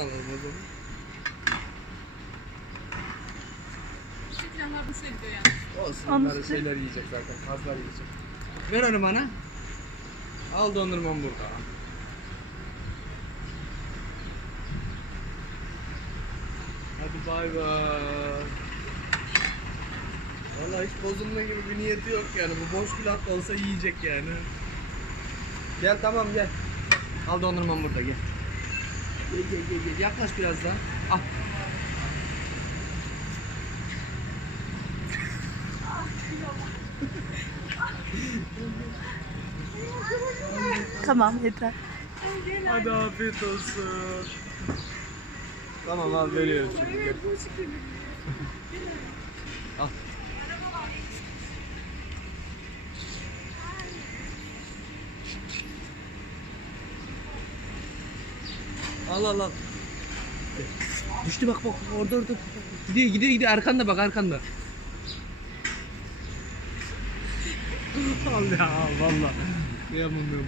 alalım o zaman. Çiftler bu şey diyor yani. Olsun işte- şeyler yiyecek zaten. Kazlar yiyecek. Ver onu bana. Al dondurmam burada. Hadi bay bay. Vallahi hiç bozulma gibi bir niyeti yok yani. Bu boş laf olsa yiyecek yani. Gel tamam gel. Al dondurmam burada gel. Gel gel gel, gel. Yaklaş biraz daha. Al. Tamam yeter. Hadi afiyet olsun. Tamam al veriyorum şimdi. Gel. Al. Al al al. Düştü bak bak orada orada. Gidiyor gidiyor gidiyor arkanda bak arkanda. al ya al valla. Kıyamam ben